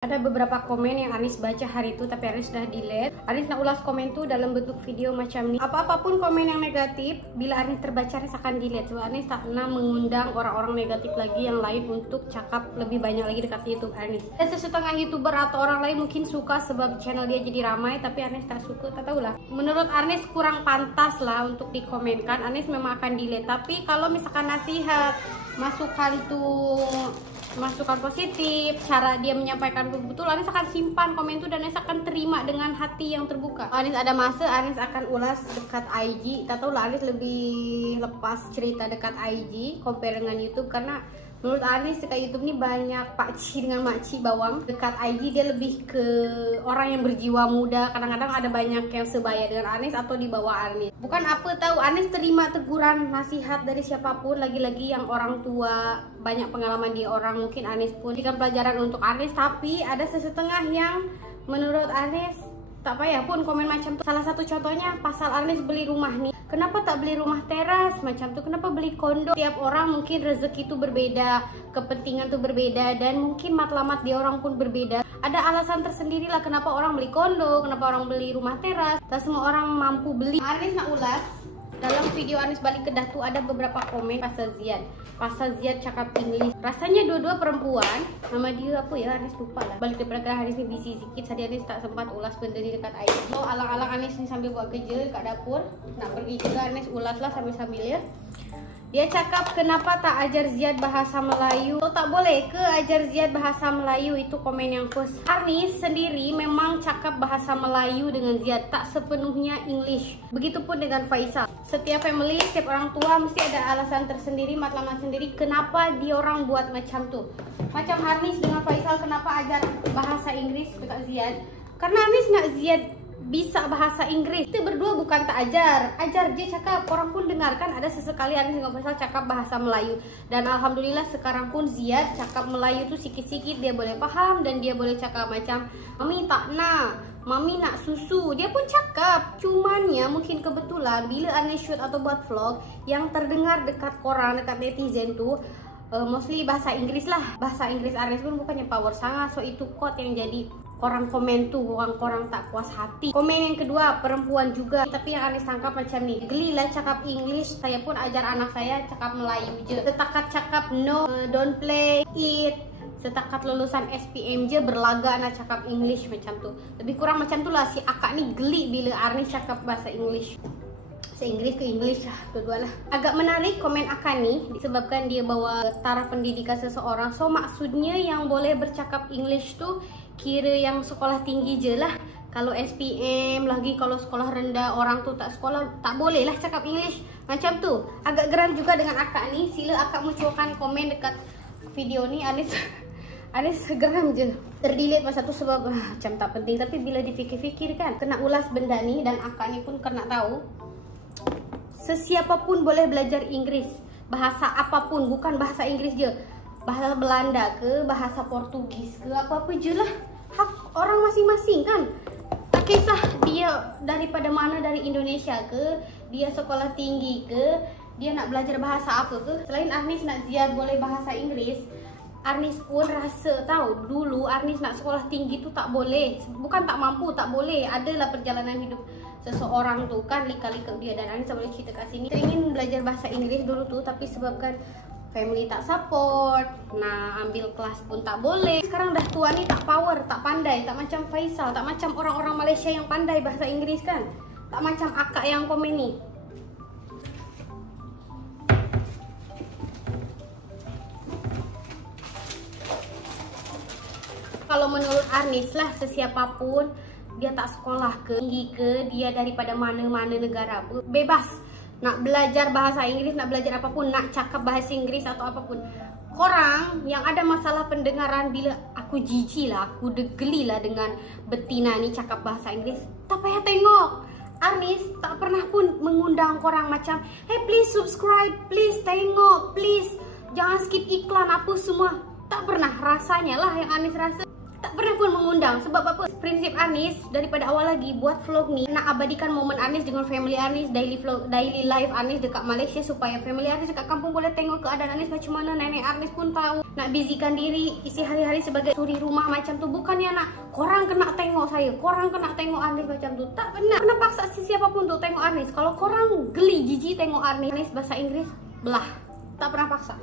Ada beberapa komen yang Anis baca hari itu tapi Anis sudah delete. Anis nak ulas komen tu dalam bentuk video macam ni. Apa-apapun komen yang negatif, bila Anis terbaca Anis akan delete. Sebab Anis tak pernah mengundang orang-orang negatif lagi yang lain untuk cakap lebih banyak lagi dekat YouTube Anis. Ada setengah YouTuber atau orang lain mungkin suka sebab channel dia jadi ramai, tapi Anis tak suka, tak tahulah. Menurut Anis kurang pantas lah untuk dikomenkan. Anis memang akan delete. Tapi kalau misalkan nasihat, masukan positif, cara dia menyampaikan betul, Anis akan simpan komen itu dan Anis akan terima dengan hati yang terbuka. Anis ada masa Anis akan ulas dekat IG. Tak tahu lah, Anis lebih lepas cerita dekat IG compare dengan YouTube, karena menurut Anis dekat YouTube ni banyak pakcik dengan makcik bawang. Dekat IG dia lebih ke orang yang berjiwa muda. Kadang-kadang ada banyak yang sebaya dengan Anis atau di bawah Anis. Bukan apa tahu, Anis terima teguran nasihat dari siapapun, lagi-lagi yang orang tua, banyak pengalaman di orang. Mungkin Anis pun berikan pelajaran untuk Anis, tapi ada sesetengah yang menurut Anis tak payah pun komen macam tu. Salah satu contohnya pasal Anis beli rumah nih. Kenapa tak beli rumah teras macam tu? Kenapa beli kondo? Tiap orang mungkin rezeki itu berbeda, kepentingan itu berbeda, dan mungkin matlamat dia orang pun berbeda. Ada alasan tersendiri lah kenapa orang beli kondo, kenapa orang beli rumah teras. Tak semua orang mampu beli. Anis nak ulas. Dalam video Anis balik ke Datu ada beberapa komen pasal Ziad. Pasal Ziad cakap English. Rasanya dua-dua perempuan. Nama dia apa ya? Anis lupa lah. Balik daripada Anis ni busy sikit. Tadi Anis tak sempat ulas benda ni dekat IG. So alang-alang Anis ni sambil buat kerja dekat dapur. Nak pergi juga Anis ulas lah sambil-sambil ya. Dia cakap kenapa tak ajar Ziad bahasa Melayu? So, tak boleh ke ajar Ziad bahasa Melayu? Itu komen yang first. Anis sendiri memang cakap bahasa Melayu dengan Ziad, tak sepenuhnya English. Begitupun dengan Faisal. Setiap family, setiap orang tua mesti ada alasan tersendiri, matlamat sendiri kenapa dia orang buat macam tu. Macam Anis dengan Faisal kenapa ajar bahasa Inggris dekat Ziad? Karena Anis nak Ziad bisa bahasa Inggris. Kita berdua bukan tak ajar je cakap, orang pun dengarkan. Ada sesekali Anis dengan Faisal cakap bahasa Melayu, dan alhamdulillah sekarang pun Ziad cakap Melayu tu sikit-sikit dia boleh faham, dan dia boleh cakap macam mami tak nak, mami nak susu, dia pun cakap. Cuman ya mungkin kebetulan bila Anis shoot atau buat vlog yang terdengar dekat korang, dekat netizen tu mostly bahasa Inggris lah. Bahasa Inggris Anis pun bukannya power sangat, so itu quote yang jadi korang komen tu, korang tak puas hati. Komen yang kedua, perempuan juga, tapi yang Anis tangkap macam ni. Gelilah cakap English, saya pun ajar anak saya cakap Melayu je. Setakat cakap no, don't play, eat. Setakat lulusan SPM je berlaga nak cakap English macam tu. Lebih kurang macam tu lah, si akak ni geli bila Anis cakap bahasa English. Se-Inggris ke English lah, kedua lah. Agak menarik komen akak ni disebabkan dia bawa taraf pendidikan seseorang. So maksudnya yang boleh bercakap English tu kira yang sekolah tinggi je lah. Kalau SPM lagi, kalau sekolah rendah, orang tu tak sekolah, tak boleh lah cakap English macam tu. Agak geram juga dengan akak ni. Sila akak munculkan komen dekat video ni. Anis geram je. Terdelete masa tu sebab macam tak penting. Tapi bila difikir-fikir kan, kena ulas benda ni, dan akak ni pun kena tahu sesiapapun boleh belajar Inggris. Bahasa apapun, bukan bahasa Inggris je, bahasa Belanda ke, bahasa Portugis ke, apa-apa je lah. Hak orang masing-masing kan. Tak kisah dia daripada mana, dari Indonesia ke, dia sekolah tinggi ke, dia nak belajar bahasa apa ke. Selain Anis nak Ziad boleh bahasa Inggris, Anis pun rasa tahu dulu Anis nak sekolah tinggi tu tak boleh. Bukan tak mampu, tak boleh. Adalah perjalanan hidup seseorang tu kan, lika-lika dia, dan Anis boleh cerita kat sini. Teringin belajar bahasa Inggris dulu tu, tapi sebabkan family tak support, nak ambil kelas pun tak boleh. Sekarang dah tua ni tak power, tak pandai, tak macam Faisal, tak macam orang-orang Malaysia yang pandai bahasa Inggris kan. Tak macam akak yang komen ni. Kalau menurut Anis lah, sesiapapun dia tak sekolah ke, tinggi ke, dia daripada mana-mana negara, bebas nak belajar bahasa Inggris, nak belajar apapun, nak cakap bahasa Inggris atau apapun. Korang yang ada masalah pendengaran, bila aku jijik lah, aku geli lah dengan betina ni cakap bahasa Inggris, tak payah tengok. Anis tak pernah pun mengundang korang macam, hey please subscribe, please tengok, please jangan skip iklan apa semua. Tak pernah. Rasanya lah yang Anis rasa, tak pernah pun mengundang. Sebab apa? Prinsip Anis daripada awal lagi buat vlog nih nak abadikan momen Anis dengan family Anis, daily vlog, daily life Anis dekat Malaysia, supaya family Anis dekat kampung boleh tengok keadaan Anis macam mana. Nenek Anis pun tahu. Nak busykan diri isi hari-hari sebagai suri rumah macam tu. Bukannya nak korang kena tengok saya, korang kena tengok Anis macam tu. Tak pernah paksa siapapun untuk tengok Anis. Kalau korang geli jijik tengok Anis bahasa Inggris, belah. Tak pernah paksa.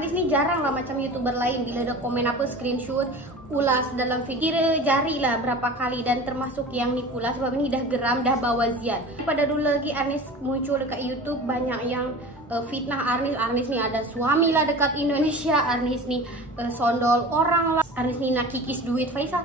Anis ni jarang lah macam YouTuber lain bila ada komen apa screenshot, ulas dalam video. Kira jari lah berapa kali, dan termasuk yang ni pula sebab ni dah geram, dah bawa ziat. Pada dulu lagi Anis muncul dekat YouTube banyak yang fitnah Anis ni ada suami lah dekat Indonesia, Anis ni sondol orang lah, Anis ni nak kikis duit Faisal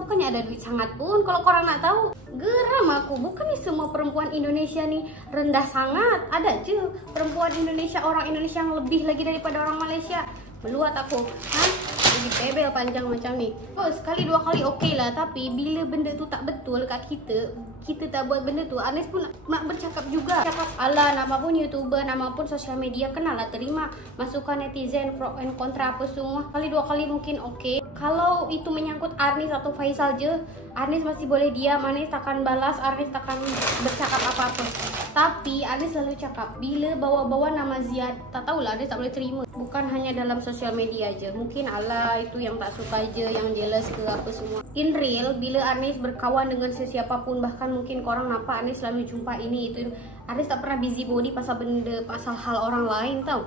bukannya ada duit sangat pun. Kalau korang nak tahu, geram aku. Bukannya semua perempuan Indonesia ni rendah sangat. Ada je perempuan Indonesia, orang Indonesia yang lebih lagi daripada orang Malaysia. Meluat aku, jadi bebel panjang macam ni. Sekali dua kali okey lah, tapi bila benda tu tak betul kat kita tak buat benda tu, Anis pun nak bercakap juga. Cakap, alah, namapun YouTuber, namapun sosial media, kenalah terima masukan netizen, pro and kontra apa semua. Kali dua kali mungkin okey. Kalau itu menyangkut Anis atau Faisal je, Anis masih boleh diam, Anis takkan balas, Anis takkan bercakap apa-apa. Tapi Anis selalu cakap, bila bawa-bawa nama Ziad, tak tahulah, Anis tak boleh terima. Bukan hanya dalam sosial media aja. Mungkin ala itu yang tak suka aja, yang jealous ke apa semua. In real, bila Anis berkawan dengan sesiapapun, bahkan mungkin korang nampak Anis selalu jumpa ini itu, Anis tak pernah busybody pasal benda, pasal hal orang lain tau.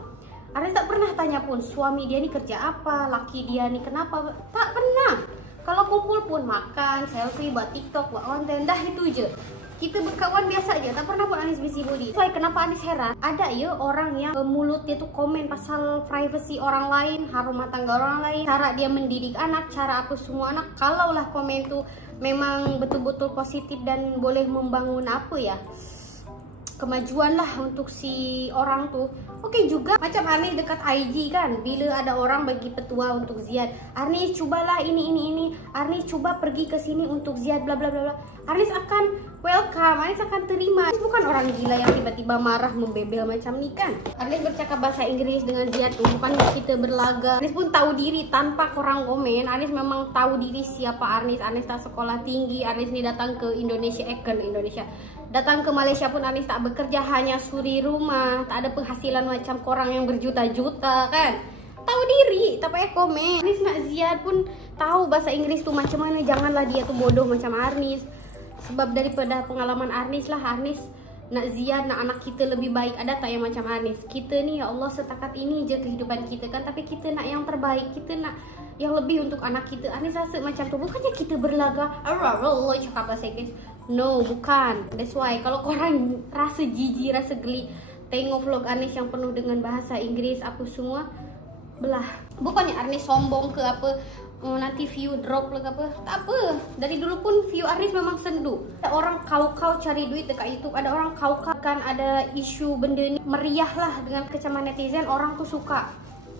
Anis tak pernah tanya pun suami dia ni kerja apa, laki dia ni kenapa. Tak pernah. Kalau kumpul pun makan, selfie, buat TikTok, buat konten, dah itu je. Kita berkawan biasa aja, tak pernah pun Anis busybody. So, kenapa Anis heran? Ada ya orang yang mulut dia tuh komen pasal privacy orang lain, rumah tangga orang lain, cara dia mendidik anak, cara apa semua anak. Kalaulah komen tuh memang betul-betul positif dan boleh membangun apa ya, kemajuan lah untuk si orang tuh, oke juga. Macam Anis dekat IG kan, bila ada orang bagi petua untuk Ziad, Anis cubalah ini, Anis cuba pergi ke sini untuk Ziad bla bla bla, Anis akan welcome, Anis akan terima. Anis bukan orang gila yang tiba-tiba marah membebel macam ni kan. Anis bercakap bahasa Inggris dengan Ziad tuh bukan kita berlaga. Anis pun tahu diri tanpa korang komen. Anis memang tahu diri siapa Anis. Anis tak sekolah tinggi, Anis ni datang ke Indonesia, datang ke Malaysia pun Anis tak bekerja, hanya suri rumah, tak ada penghasilan macam korang yang berjuta-juta kan. Tahu diri, tak payah komen. Anis nak Ziad pun tahu bahasa Inggris tuh macam mana, janganlah dia tuh bodoh macam Anis. Sebab daripada pengalaman Anis lah, Anis nak Ziad, nak anak kita lebih baik. Ada tak yang macam Anis? Kita ni ya Allah setakat ini je kehidupan kita kan, tapi kita nak yang terbaik, kita nak yang lebih untuk anak kita. Anis rasa macam tu, bukannya kita berlaga, Allah cakap bahasa Inggris. No, bukan. That's why kalau korang rasa jijik, rasa geli tengok vlog Anis yang penuh dengan bahasa Inggris apa semua, belah. Bukannya Anis sombong ke apa, nanti view drop lah ke apa. Tak apa. Dari dulu pun view Anis memang sendu. Ada orang kau cari duit dekat YouTube, ada orang kau kan ada isu benda ni meriah lah dengan kecaman netizen, orang tuh suka.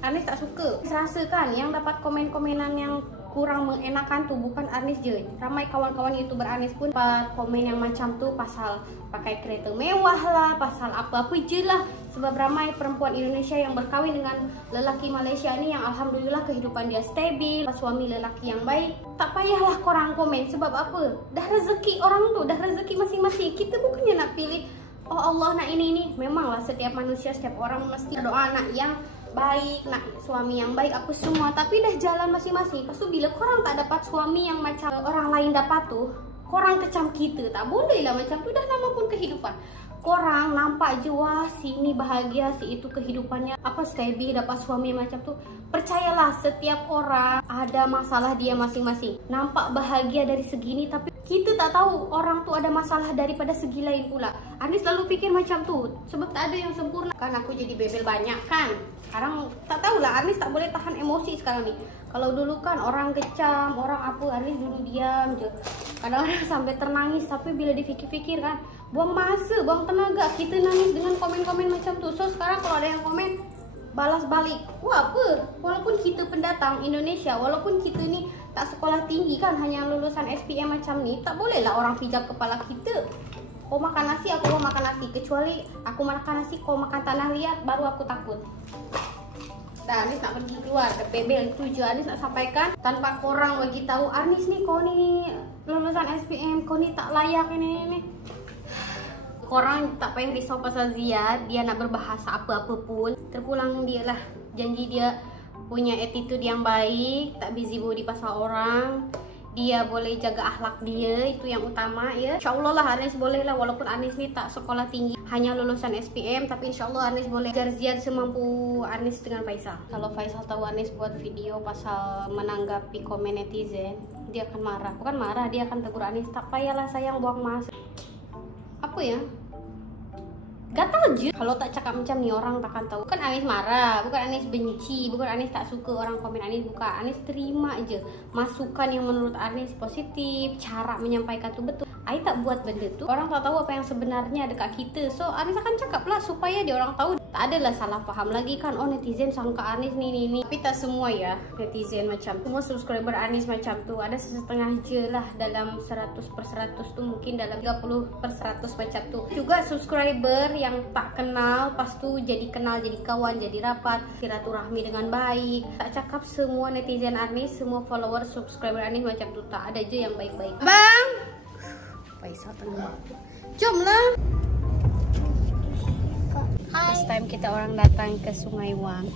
Anis tak suka. Rasa kan yang dapat komen-komenan yang kurang mengenakan tuh bukan Anis je. Ramai kawan-kawan YouTuber Anis pun dapat komen yang macam tuh pasal pakai kereta mewah lah, pasal apa-apa je lah. Sebab ramai perempuan Indonesia yang berkahwin dengan lelaki Malaysia ni yang alhamdulillah kehidupan dia stabil, suami lelaki yang baik. Tak payahlah korang komen. Sebab apa? Dah rezeki orang tuh, dah rezeki masing-masing. Kita bukannya nak pilih, oh Allah nak ini. Memanglah setiap manusia, setiap orang mesti doa nak yang baik, nak suami yang baik apa semua, tapi dah jalan masing-masing. Lepas tu bila korang tak dapat suami yang macam orang lain dapat tuh, korang kecam kita. Tak boleh lah macam tu, dah nama pun kehidupan. Korang nampak je, wah si ini bahagia, si itu kehidupannya apa stabil, dapat suami macam tu. Percayalah setiap orang ada masalah dia masing-masing. Nampak bahagia dari segini, tapi kita tak tahu orang tu ada masalah daripada segi lain pula. Anis selalu fikir macam tu, sebab tak ada yang sempurna. Kan aku jadi bebel banyak kan. Sekarang tak tahulah, Anis tak boleh tahan emosi sekarang ni. Kalau dulu kan orang kecam, orang apa, Anis dulu diam je. Kadang-kadang sampai ternangis, tapi bila dipikir-fikir kan, buang masa, buang tenaga kita nangis dengan komen-komen macam tu. So sekarang kalau ada yang komen, balas balik. Wah apa? Walaupun kita pendatang Indonesia, walaupun kita ni tak sekolah tinggi kan, hanya lulusan SPM macam ni, tak bolehlah orang pijak kepala kita. Kau makan nasi, aku mau makan nasi. Kecuali aku makan nasi, kau makan tanah liat, baru aku takut. Nah, Anis nak pergi keluar ke PB yang tujuh. Anis nak sampaikan tanpa korang bagi tahu Anis nih, kau nih lulusan SPM, kau nih tak layak ini. Korang tak payah risau pasal Zia, dia nak berbahasa apa-apa pun. Terpulang dia lah, janji dia punya attitude yang baik, tak busy body pasal orang. Dia boleh jaga akhlak dia, itu yang utama ya. InsyaAllah lah Anis boleh lah, walaupun Anis ni tak sekolah tinggi, hanya lulusan SPM, tapi insyaAllah Anis boleh ajar Ziad semampu Anis dengan Faisal. Kalau Faisal tahu Anis buat video pasal menanggapi komen netizen, dia akan marah. Bukan marah, dia akan tegur Anis, tak payahlah sayang buang masa. Apa ya? Gatal je. Kalau tak cakap macam ni orang takkan tahu. Bukan Anis marah, bukan Anis benci, bukan Anis tak suka orang komen Anis, bukan. Anis terima je masukan yang menurut Anis positif, cara menyampaikan tu betul. Anis tak buat benda tu, orang tak tahu apa yang sebenarnya dekat kita. So Anis akan cakap lah supaya dia orang tahu. Tak adalah salah faham lagi kan, oh netizen sangka Anis ni. Tapi tak semua ya netizen macam tu. Semua subscriber Anis macam tu. Ada setengah je lah, dalam 100/100 tu mungkin dalam 30/100 macam tu. Juga subscriber yang tak kenal, pas tu jadi kenal, jadi kawan, jadi rapat, silaturahmi dengan baik. Tak cakap semua netizen Anis, semua follower subscriber Anis macam tu. Tak ada je yang baik-baik. Bang Faisal tengah. Jom lah. First time kita orang datang ke Sungai Wang.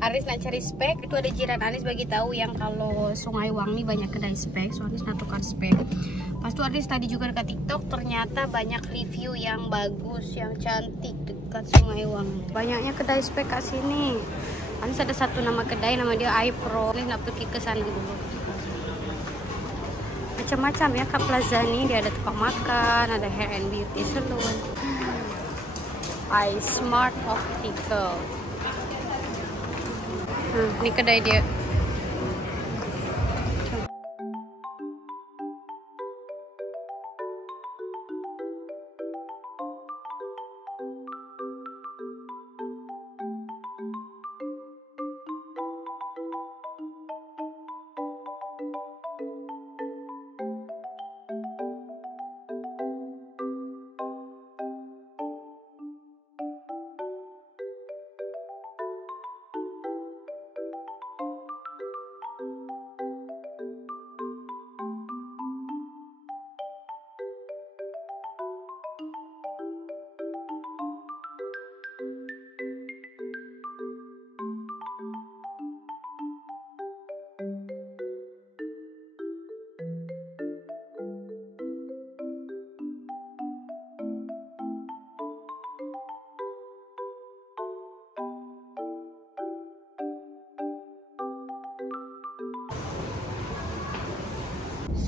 Anis nak cari spek. Itu ada jiran Anis bagi tahu yang kalau Sungai Wang ni banyak kedai spek. So Anis nak tukar spek. Lepas tu Anis tadi juga dekat TikTok, ternyata banyak review yang bagus, yang cantik dekat Sungai Wang. Banyaknya kedai spek kat sini. Anis ada satu nama kedai, nama dia iPro. Anis nak pergi ke sana dulu. Macam-macam ya kat plaza ni, dia ada tempat makan, ada hair and beauty salon. iSmart Optical. Ni kedai dia.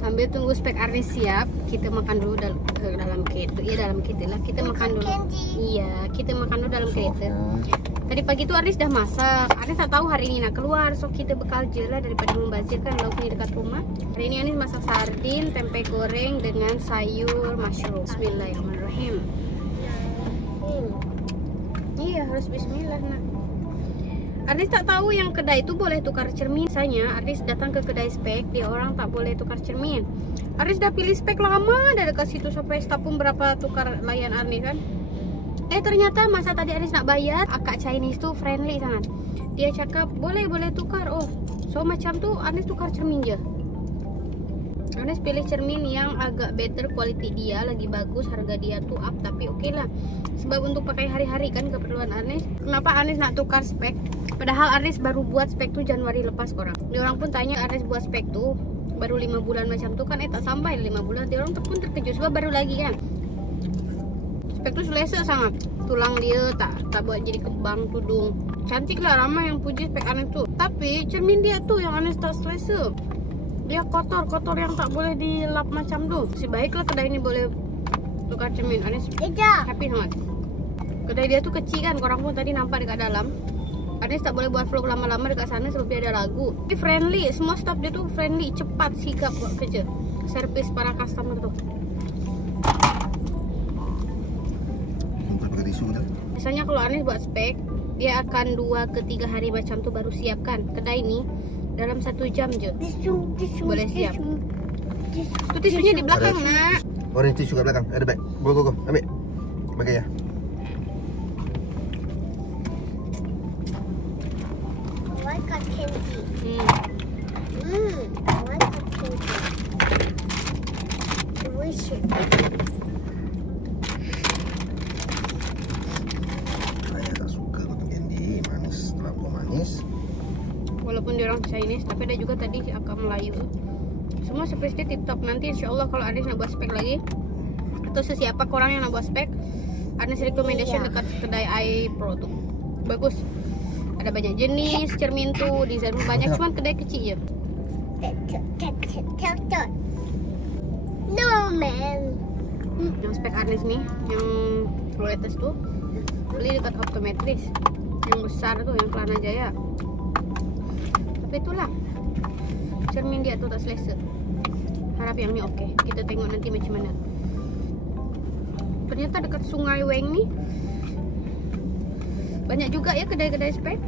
Sambil tunggu spek Anis siap, kita makan dulu dalam kereta. Iya dalam kereta lah. Kita makan dulu. Iya, kita makan dulu dalam kereta. Tadi pagi tu Anis dah masak. Anis tak tahu hari ini nak keluar, so kita bekal je lah daripada membazirkan lauknya dekat rumah. Hari ini Anis masak sardin, tempe goreng dengan sayur mushroom. Bismillahirrahmanirrahim. Iya harus Bismillah nak. Anis tak tahu yang kedai itu boleh tukar cermin. Misalnya Anis datang ke kedai spek, dia orang tak boleh tukar cermin. Anis dah pilih spek lama dah dekat situ, sampai staf pun berapa tukar layan Anis kan. Ternyata masa tadi Anis nak bayar, akak Chinese tu friendly sangat. Dia cakap boleh tukar. Oh, so macam tu Anis tukar cermin je. Anis pilih cermin yang agak better quality dia, lagi bagus, harga dia tu up, tapi okey lah. Sebab untuk pakai hari-hari kan keperluan Anis. Kenapa Anis nak tukar spek? Padahal Anis baru buat spek tu Januari lepas korang. Dia orang pun tanya Anis buat spek tu baru 5 bulan macam tu kan, tak sampai 5 bulan. Dia orang pun terkejut sebab baru lagi kan. Spek tu selesa sangat. Tulang dia tak buat jadi kebang tudung. Cantik lah, ramai yang puji spek Anis tu. Tapi cermin dia tu yang Anis tak selesa. Dia kotor yang tak boleh dilap macam tu. Sebaiklah kedai ni boleh tukar cermin. Anis happy sangat. Kedai dia tu kecil kan, korang pun tadi nampak dekat dalam. Anis tak boleh buat vlog lama-lama dekat sana sebab dia ada lagu. Tapi friendly, semua staff dia tu friendly, cepat sikap buat kerja. Servis para customer tu. Biasanya kalau Anis buat spek, dia akan 2 ke 3 hari macam tu baru siapkan. Kedai ni dalam 1 jam je boleh siap. Tu tisunya di belakang nak. Orange tisu kat belakang, ada bag. Go, ambil. Bagai ya. candy. I like the candy. Delicious. Saya tak suka makan candy. Manis, terlalu manis. Walaupun dia orang Chinese, tapi ada juga tadi agak Melayu. Semua seperti tip top. Nanti insya Allah kalau Anis nak buat spek lagi, atau sesiapa korang yang nak buat spek, Anis recommendation dekat kedai iPro tuh. Bagus. Ada banyak jenis cermin tuh, desain banyak, cuman kedai kecil je. No man. Yang spek Anis nih, yang latest tuh, beli dekat optometris. Yang besar tuh, yang Kelana Jaya. Tapi itulah, cermin dia tuh tak selesa. Harap yang ini oke. Kita tengok nanti macam mana. Ternyata dekat Sungai Weng nih banyak juga ya kedai-kedai spek.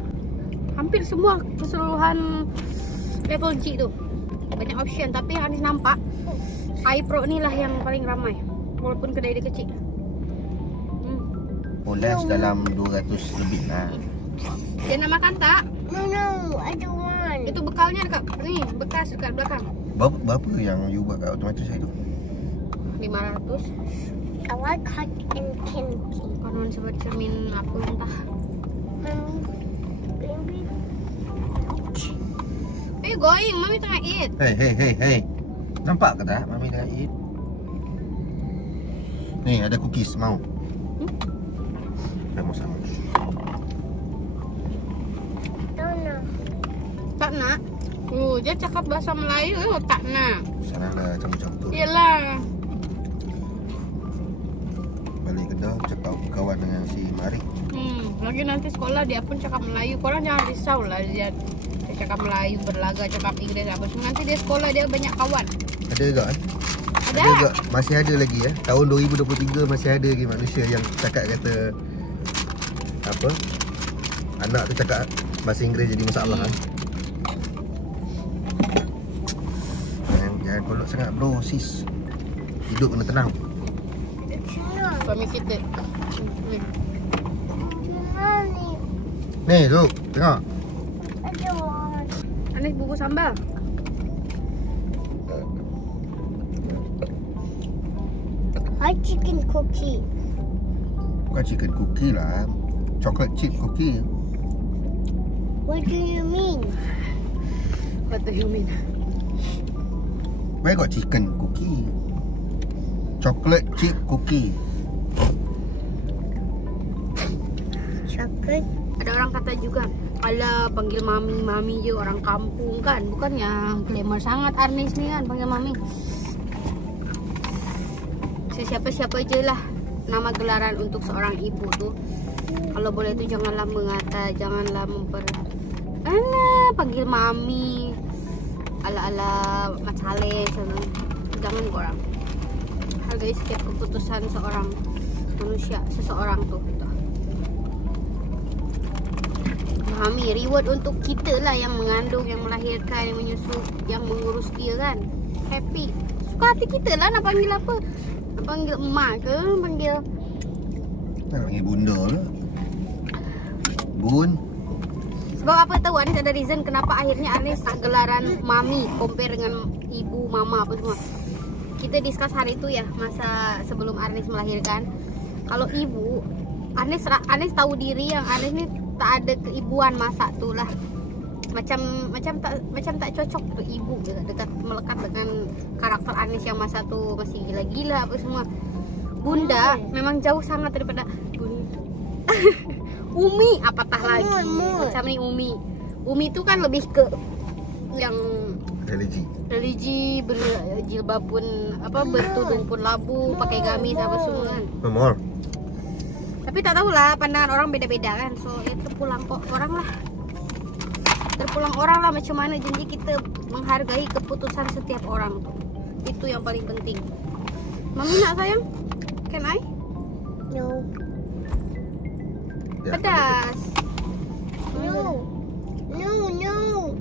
Hampir semua keseluruhan level G tuh banyak option. Tapi yang Anis nampak iPro inilah yang paling ramai, walaupun kedai dia kecil. Poles dalam 200 lebih lah. Dia nak makan tak? No, I don't want. Itu bekalnya dekat nih, bekas dekat belakang. Berapa yang you buat kat otomatis saya tu? 500. I like cotton candy. Konon sebab cermin apa entah. Baby. Ayo going, Mami tengah eat. Hey. Nampak ke tak Mami tengah eat? Ni ada cookies, mau? Sama-sama. Don't know. Tak nak. Dia cakap bahasa Melayu, tak nak. Sana lah campur-campur. Yelah. Balik Kedah cakap kawan dengan si Mari. Lagi nanti sekolah dia pun cakap Melayu. Korang jangan risau lah dia cakap Melayu, berlaga, cakap Inggeris apa semua. Nanti dia sekolah dia banyak kawan. Ada juga Ada juga. Masih ada lagi ya. Tahun 2023 masih ada lagi manusia yang cakap kata apa? Anak tu cakap bahasa Inggeris jadi masalah kan. Jangan kolot sangat bro, sis. Hidup kena tenang. Suami kita. Ni tu, tengok. I don't want. Anis bubur sambal. I like chicken cookie. Bukan chicken cookie lah. Chocolate chip cookie. What do you mean? What do you mean? Where got chicken cookie? Chocolate chip cookie. Chocolate? Ada orang kata juga, alah panggil mami je orang kampung kan. Bukannya glamour sangat Anis nih kan panggil mami. Siapa-siapa je lah nama gelaran untuk seorang ibu tuh. Kalau boleh tuh janganlah mengata, janganlah alah panggil mami. Ala-ala macale, jangan korang. Hargai setiap keputusan seorang manusia, seseorang tuh gitu. Pahami, reward untuk kita lah yang mengandung, yang melahirkan, yang menyusu, yang mengurus dia kan. Happy. Suka hati kita lah nak panggil apa. Nak panggil emak ke, panggil Panggil bunda lah. Bun. sebab apa tahu Anis ada reason kenapa akhirnya Anis tak gelaran mami compare dengan ibu, mama apa semua. Kita discuss hari itu ya, masa sebelum Anis melahirkan. Kalau ibu, Anis tahu diri yang Anis ni tak ada keibuan masa tu lah. Macam tak cocok tu ibu dekat melekat dengan karakter Anis yang masa tu masih gila-gila apa semua. Bunda memang jauh sangat daripada Umi apatah lagi. Macam ni Umi tu kan lebih ke yang religi berjilbab pun apa, bertudung pun labu, pakai gamis apa semua kan. Memor. Tapi tak tahulah, pandangan orang beda-beda kan. So ya terpulang orang lah macam mana. Jadi kita menghargai keputusan setiap orang tuh. Itu yang paling penting. Mami nak sayang? Can I? No. Pedas. No.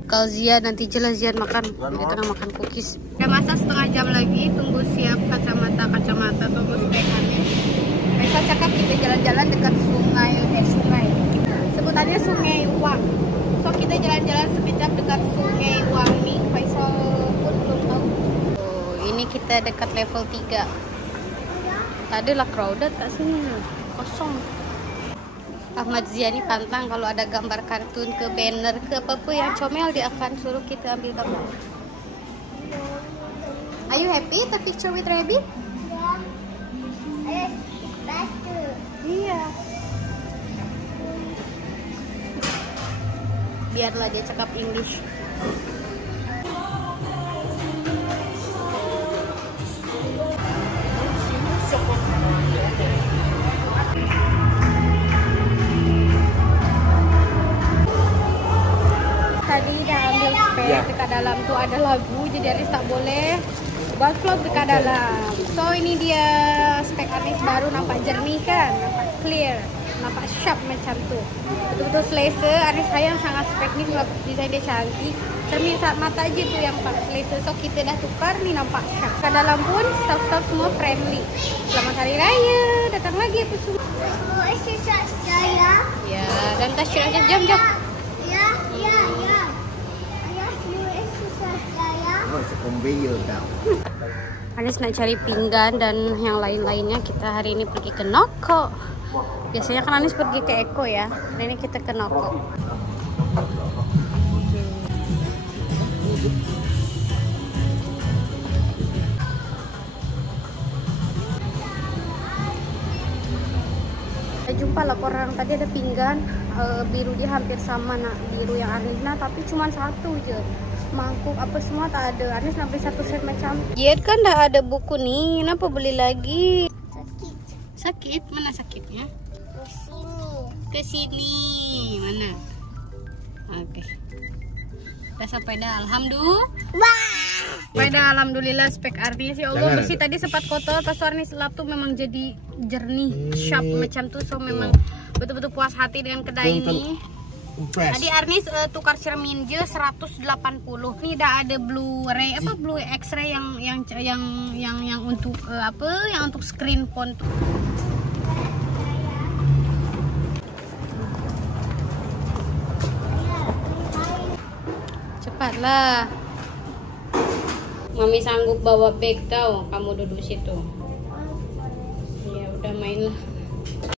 Kalau Zian nanti jelas Zian makan. Dia tengah makan cookies. Udah masak setengah jam lagi. Tunggu siap kacamata tunggu steak Anis. Mereka cakap kita jalan-jalan dekat sungai Estrai. Sebutannya Sungai Uang. So kita jalan-jalan sekejap dekat Sungai Wangi. Faisal pun belum tahu. Oh, ini kita dekat level 3. Tadi lah crowded tak sini, kosong. Ahmad Ziani pantang kalau ada gambar kartun ke banner ke apa-apa yang comel dia akan suruh kita ambil gambar. Are you happy the picture with rabbit? Yeah. Better. Iya. Biarlah dia cakap English. Tadi dah ambil spek dekat dalam tu ada lagu, jadi Anis tak boleh buat vlog dekat dalam. So ini dia spek Anis baru, nampak jernih kan, nampak clear, nampak sharp macam tu. Betul-betul selesa. Anis sayang sangat spek ni sebab desain dia cantik. Cermin saat mata je tu yang nampak selesa. So kita dah tukar ni nampak sharp. Kat dalam pun staff-staff semua friendly. Selamat Hari Raya, datang lagi apa semua. Mau exercise saya? Ya, dan Tasya aja jam-jam. Ya. Ayah, mau exercise saya? Oh, conveyor kau. Anis nak cari pinggan dan yang lain-lainnya. Kita hari ini pergi ke Noko. Biasanya kan Anis pergi ke Eko ya. Hari ini kita ke Noko. Saya jumpa lah orang tadi ada pinggan biru, dia hampir sama nak biru yang Anis nah, tapi cuma satu je. Mangkuk apa semua tak ada. Anis nak beli satu set macam. Jed kan dah ada buku ni, kenapa beli lagi? Sakit. Sakit? Mana sakitnya? Di sini. Ke sini. Mana? Oke. Dah sampai dah. Alhamdulillah. Sampai dah, alhamdulillah spek Arnis. Ya Allah, bersih tadi sempat kotor. Pas Arnis lap tuh memang jadi jernih, sharp macam tuh. So memang betul-betul puas hati dengan kedai ini. Tadi Arnis tukar cermin je 180. Ini dah ada Blu-ray apa Blue X-ray yang untuk apa? Yang untuk screen phone tuh. Cepatlah. Mami sanggup bawa bag tau. Kamu duduk situ. Ya udah mainlah.